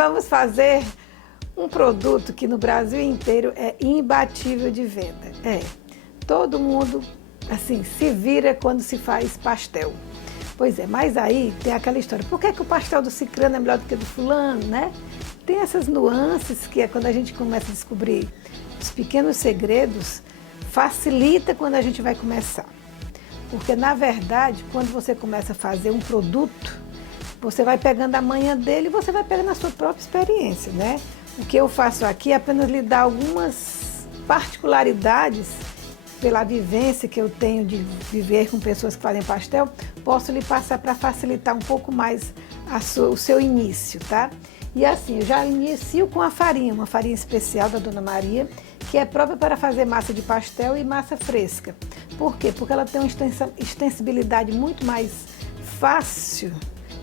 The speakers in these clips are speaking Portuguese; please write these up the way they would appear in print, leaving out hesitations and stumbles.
vamos fazer um produto que no Brasil inteiro é imbatível de venda. Todo mundo, assim, se vira quando se faz pastel. Pois é, mas aí tem aquela história, por que o pastel do ciclano é melhor do que do fulano, né? Tem essas nuances que é quando a gente começa a descobrir os pequenos segredos, facilita quando a gente vai começar. Porque, na verdade, quando você começa a fazer um produto, você vai pegando a manha dele e você vai pegando a sua própria experiência, né? O que eu faço aqui é apenas lhe dar algumas particularidades pela vivência que eu tenho de viver com pessoas que fazem pastel, posso lhe passar para facilitar um pouco mais o seu início, tá? E assim, eu já inicio com a farinha, uma farinha especial da Dona Maria, que é própria para fazer massa de pastel e massa fresca. Por quê? Porque ela tem uma extensibilidade muito mais fácil,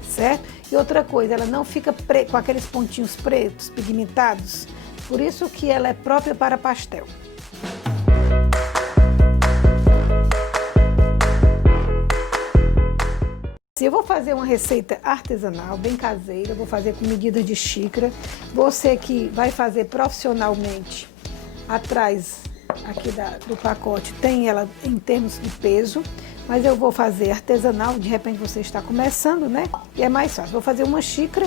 certo? E outra coisa, ela não fica com aqueles pontinhos pretos, pigmentados, por isso que ela é própria para pastel. Eu vou fazer uma receita artesanal, bem caseira, vou fazer com medida de xícara. Você que vai fazer profissionalmente, atrás aqui do pacote tem ela em termos de peso, mas eu vou fazer artesanal, de repente você está começando, né? E é mais fácil. Vou fazer uma xícara.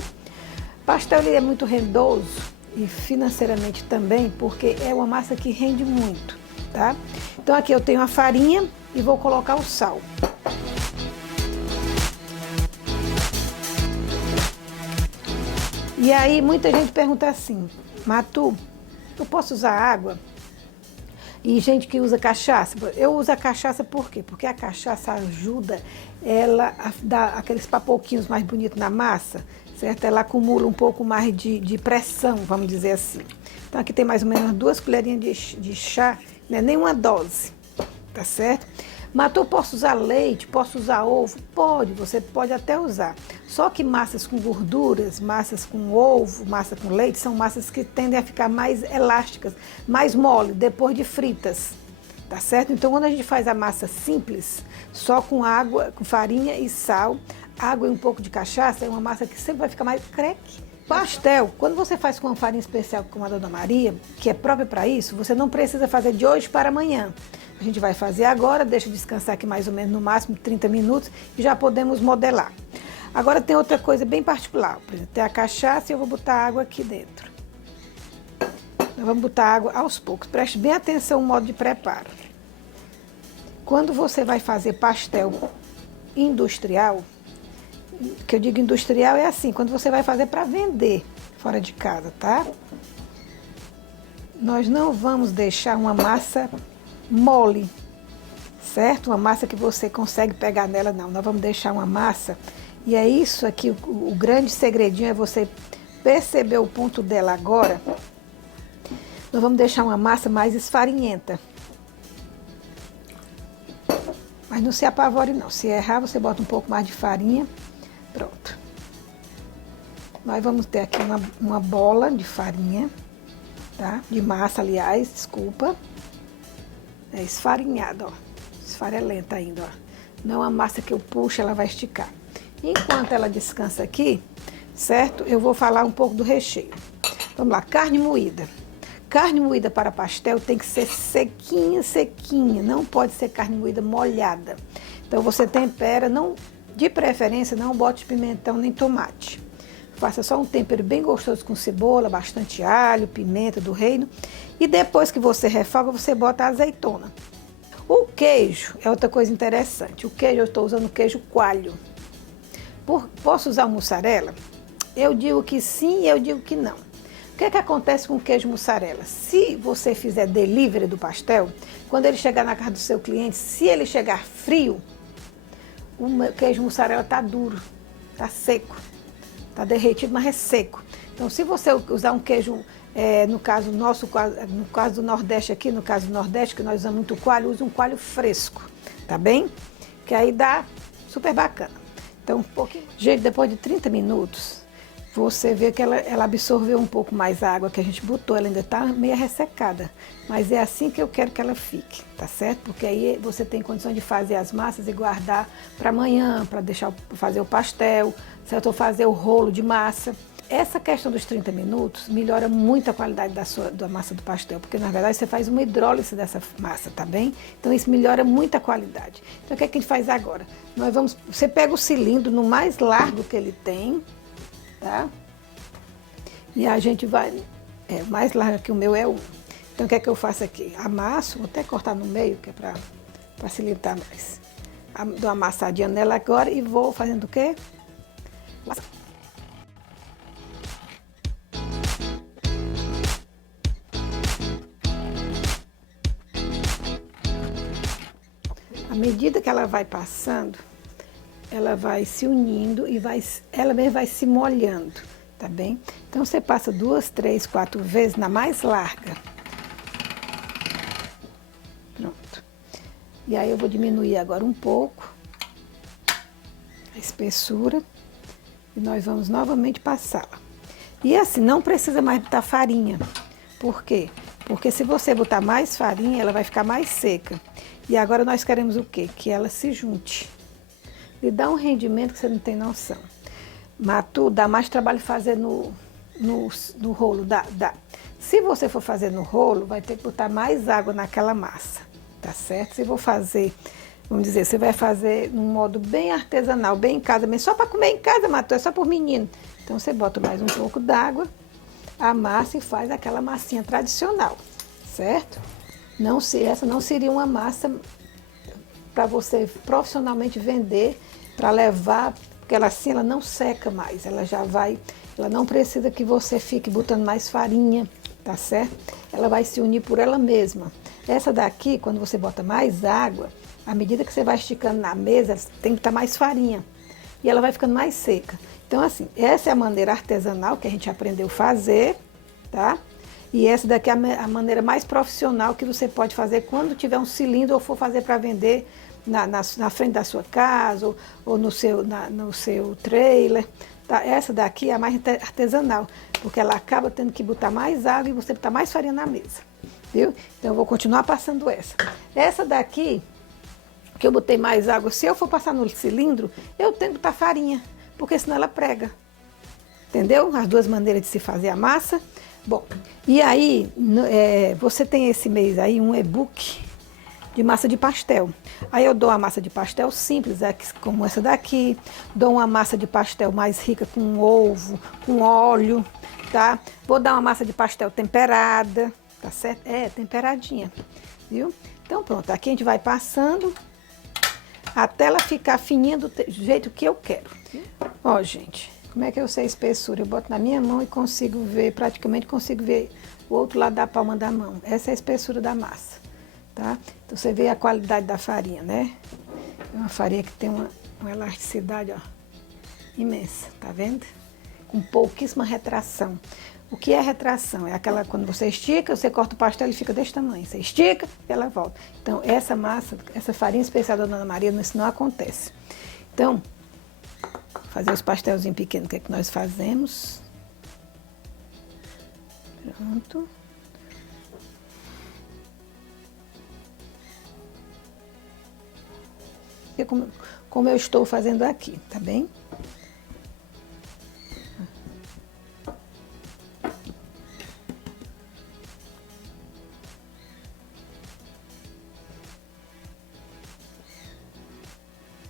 Pastel ele é muito rendoso e financeiramente também, porque é uma massa que rende muito, tá? Então aqui eu tenho a farinha e vou colocar o sal. E aí muita gente pergunta assim, Matu, eu posso usar água? E gente que usa cachaça, eu uso a cachaça por quê? Porque a cachaça ajuda ela a dar aqueles papoquinhos mais bonitos na massa, certo? Ela acumula um pouco mais de pressão, vamos dizer assim. Então aqui tem mais ou menos 2 colherinhas de chá, né? Nem uma dose, tá certo? Matu, posso usar leite, posso usar ovo? Pode, você pode até usar. Só que massas com gorduras, massas com ovo, massa com leite, são massas que tendem a ficar mais elásticas, mais mole, depois de fritas, tá certo? Então, quando a gente faz a massa simples, só com água, com farinha e sal, água e um pouco de cachaça, é uma massa que sempre vai ficar mais creque. Pastel, quando você faz com uma farinha especial como a Dona Maria, que é própria para isso, você não precisa fazer de hoje para amanhã. A gente vai fazer agora, deixa descansar aqui mais ou menos no máximo 30 minutos e já podemos modelar. Agora tem outra coisa bem particular, por exemplo, tem a cachaça e eu vou botar água aqui dentro. Nós vamos botar água aos poucos, preste bem atenção no modo de preparo. Quando você vai fazer pastel industrial, que eu digo industrial é assim, quando você vai fazer para vender fora de casa, tá? Nós não vamos deixar uma massa mole, certo? Uma massa que você consegue pegar nela, não. Nós vamos deixar uma massa, e é isso aqui, o grande segredinho é você perceber o ponto dela agora. Nós vamos deixar uma massa mais esfarinhenta. Mas não se apavore não, se errar você bota um pouco mais de farinha, pronto. Nós vamos ter aqui uma bola de farinha, tá? De massa, aliás, desculpa. É esfarinhada, ó, esfarelenta ainda, ó. Não é uma massa que eu puxo, ela vai esticar. Enquanto ela descansa aqui, certo? Eu vou falar um pouco do recheio. Vamos lá, carne moída. Carne moída para pastel tem que ser sequinha, sequinha, não pode ser carne moída molhada. Então você tempera, não, de preferência não bote pimentão nem tomate. Faça só um tempero bem gostoso com cebola, bastante alho, pimenta do reino. E depois que você refoga, você bota a azeitona. O queijo é outra coisa interessante. O queijo, eu estou usando queijo coalho. Posso usar mussarela? Eu digo que sim e eu digo que não. O que é que acontece com o queijo mussarela? Se você fizer delivery do pastel, quando ele chegar na casa do seu cliente, se ele chegar frio, o queijo mussarela está duro, está seco. Está derretido, mas é seco. Então, se você usar um queijo, no caso nosso, no caso do Nordeste aqui, no caso do Nordeste, que nós usamos muito coalho, use um coalho fresco, tá bem? Que aí dá super bacana. Então, um pouquinho. Gente, depois de 30 minutos, você vê que ela absorveu um pouco mais a água que a gente botou, ela ainda está meio ressecada. Mas é assim que eu quero que ela fique, tá certo? Porque aí você tem condição de fazer as massas e guardar para amanhã, para fazer o pastel, certo? Ou fazer o rolo de massa. essa questão dos 30 minutos melhora muito a qualidade da massa do pastel, porque na verdade você faz uma hidrólise dessa massa, tá bem? Então isso melhora muito a qualidade. Então o que é que a gente faz agora? Você pega o cilindro no mais largo que ele tem, tá? E a gente vai, mais largo que o meu é 1. Então o que é que eu faço aqui? Amasso, vou até cortar no meio, que é para facilitar mais. Dou uma amassadinha nela agora e vou fazendo o quê? À medida que ela vai passando, ela vai se unindo e ela mesma vai se molhando, tá bem? Então você passa 2, 3, 4 vezes na mais larga. Pronto. E aí eu vou diminuir agora um pouco a espessura e nós vamos novamente passá-la. E assim, não precisa mais botar farinha. Por quê? Porque se você botar mais farinha, ela vai ficar mais seca. E agora nós queremos o quê? Que ela se junte. E dá um rendimento que você não tem noção. Matu, dá mais trabalho fazer no rolo. Dá. Se você for fazer no rolo, vai ter que botar mais água naquela massa. Tá certo? Se eu vou fazer, vamos dizer, você vai fazer num modo bem artesanal, bem em casa mesmo, só para comer em casa, Matu, é só por menino. Então você bota mais um pouco d'água, amassa e faz aquela massinha tradicional, certo? Essa não seria uma massa para você profissionalmente vender, para levar, porque ela assim ela não seca mais, ela não precisa que você fique botando mais farinha, tá certo? Ela vai se unir por ela mesma. Essa daqui, quando você bota mais água, à medida que você vai esticando na mesa, tem que estar mais farinha. E ela vai ficando mais seca. Então, assim, essa é a maneira artesanal que a gente aprendeu a fazer, tá? E essa daqui é a maneira mais profissional que você pode fazer quando tiver um cilindro ou for fazer para vender na frente da sua casa ou no seu trailer. Tá? Essa daqui é a mais artesanal, porque ela acaba tendo que botar mais água e você botar mais farinha na mesa. Viu? Então eu vou continuar passando essa. Essa daqui, que eu botei mais água, se eu for passar no cilindro, eu tenho que botar farinha, porque senão ela prega. Entendeu? As duas maneiras de se fazer a massa. Bom, e aí, você tem esse mês aí um e-book de massa de pastel. Aí eu dou uma massa de pastel simples, como essa daqui. Dou uma massa de pastel mais rica com ovo, com óleo, tá? Vou dar uma massa de pastel temperada. Tá certo? Temperadinha, viu? Então pronto, aqui a gente vai passando até ela ficar fininha do jeito que eu quero. Ó, gente, como é que eu sei a espessura? Eu boto na minha mão e consigo ver, praticamente consigo ver o outro lado da palma da mão. Essa é a espessura da massa, tá? Então você vê a qualidade da farinha, né? É uma farinha que tem uma elasticidade, ó, imensa, tá vendo? Com pouquíssima retração. O que é retração? É aquela quando você estica, você corta o pastel, ele fica desse tamanho. Você estica e ela volta. Então, essa massa, essa farinha especial da Dona Maria, isso não acontece. Então, fazer os pastelzinhos pequenos, o que é que nós fazemos? Pronto. E como eu estou fazendo aqui, tá bem?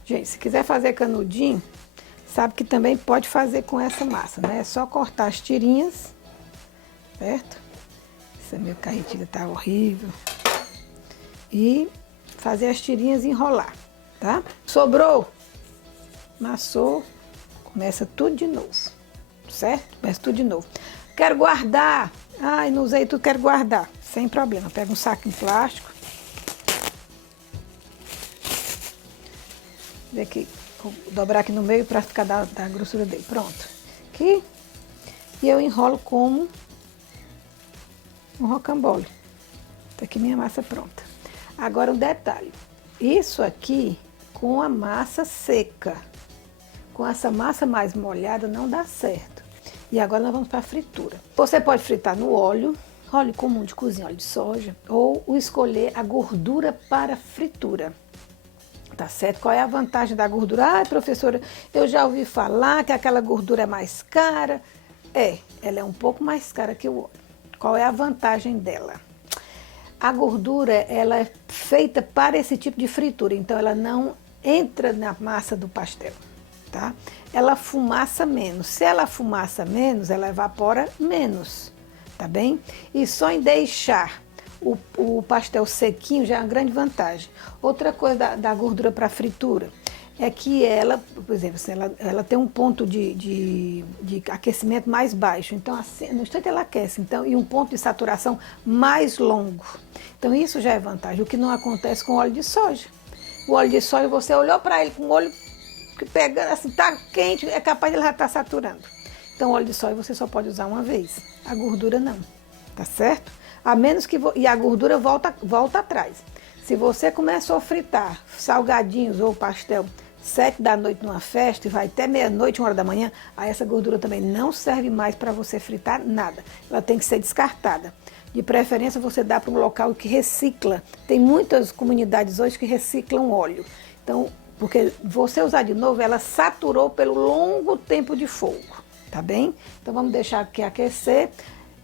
Gente, se quiser fazer canudinho, sabe que também pode fazer com essa massa, né? É só cortar as tirinhas, certo? Essa minha carretilha tá horrível. E fazer as tirinhas e enrolar, tá? Sobrou, amassou, começa tudo de novo, certo? Começa tudo de novo. Quero guardar. Ai, não usei tudo, quero guardar. Sem problema. Pega um saco em plástico. Aqui, vou dobrar aqui no meio para ficar da grossura dele. Pronto. Aqui. E eu enrolo como um rocambole. Tá aqui minha massa pronta. Agora um detalhe. Isso aqui com a massa seca. Com essa massa mais molhada não dá certo. E agora nós vamos para a fritura. Você pode fritar no óleo comum de cozinha, óleo de soja, ou escolher a gordura para fritura. Tá certo? Qual é a vantagem da gordura? Ah, professora, eu já ouvi falar que aquela gordura é mais cara. Ela é um pouco mais cara que o óleo. Qual é a vantagem dela? A gordura, ela é feita para esse tipo de fritura, então ela não entra na massa do pastel, tá? Ela fumaça menos. Se ela fumaça menos, ela evapora menos, tá bem? E só em deixar o pastel sequinho já é uma grande vantagem. Outra coisa da gordura para fritura é que ela, por exemplo, assim, ela tem um ponto de aquecimento mais baixo. Então, assim, no instante ela aquece. Então, e um ponto de saturação mais longo. Então, isso já é vantagem. O que não acontece com o óleo de soja. O óleo de soja, você olhou para ele com o olho que pegando, assim, tá quente, é capaz de ele já estar saturando. Então, o óleo de soja você só pode usar uma vez. A gordura não, tá certo? A menos que... E a gordura volta atrás. Se você começou a fritar salgadinhos ou pastel 7 da noite numa festa e vai até meia-noite, 1 hora da manhã, aí essa gordura também não serve mais para você fritar nada. Ela tem que ser descartada. De preferência, você dá para um local que recicla. Tem muitas comunidades hoje que reciclam óleo. Então, porque você usar de novo, ela saturou pelo longo tempo de fogo, tá bem? Então, vamos deixar aqui aquecer.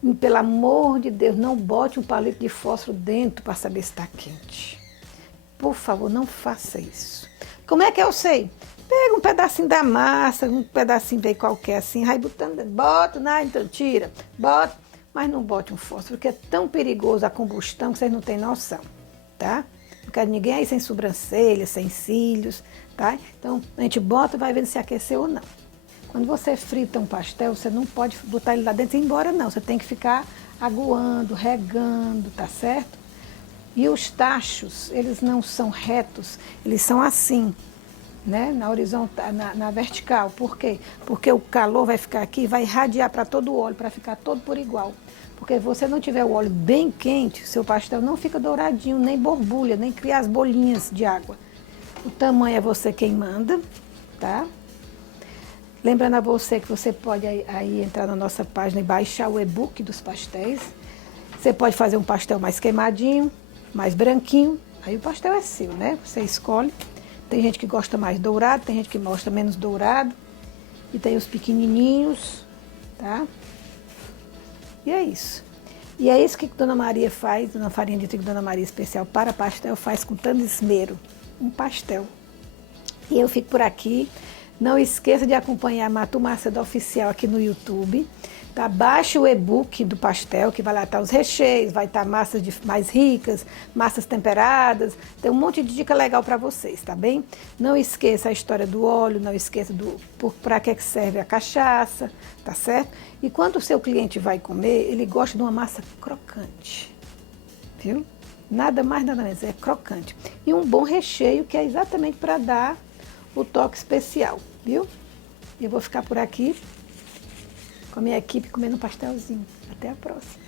E, pelo amor de Deus, não bote um palito de fósforo dentro para saber se está quente. Por favor, não faça isso. Como é que eu sei? Pega um pedacinho da massa, um pedacinho bem qualquer assim, vai botando, bota, então tira, bota, mas não bote um fósforo, porque é tão perigoso a combustão que vocês não têm noção, tá? Não quero ninguém aí sem sobrancelha, sem cílios, tá? Então, a gente bota e vai vendo se aqueceu ou não. Quando você frita um pastel, você não pode botar ele lá dentro e ir embora, não. Você tem que ficar aguando, regando, tá certo? E os tachos, eles não são retos, eles são assim, né? Na horizontal, na vertical. Por quê? Porque o calor vai ficar aqui e vai irradiar para todo o óleo, para ficar todo por igual. Porque se você não tiver o óleo bem quente, seu pastel não fica douradinho, nem borbulha, nem cria as bolinhas de água. O tamanho é você quem manda, tá? Lembrando a você que você pode aí entrar na nossa página e baixar o e-book dos pastéis. Você pode fazer um pastel mais queimadinho, mais branquinho, aí o pastel é seu, né? Você escolhe. Tem gente que gosta mais dourado, tem gente que gosta menos dourado. E tem os pequenininhos, tá? E é isso. E é isso que Dona Maria faz, Dona Farinha de Trigo Dona Maria Especial para pastel, faz com tanto esmero. Um pastel. E eu fico por aqui. Não esqueça de acompanhar a Matu Macedo Oficial aqui no YouTube. Tá? Baixe o e-book do pastel, que vai lá estar os recheios, vai estar massas mais ricas, massas temperadas. Tem um monte de dica legal para vocês, tá bem? Não esqueça a história do óleo, não esqueça para que serve a cachaça, tá certo? E quando o seu cliente vai comer, ele gosta de uma massa crocante, viu? Nada mais, nada menos, é crocante. E um bom recheio, que é exatamente para dar o toque especial, viu? Eu vou ficar por aqui com a minha equipe comendo um pastelzinho. Até a próxima.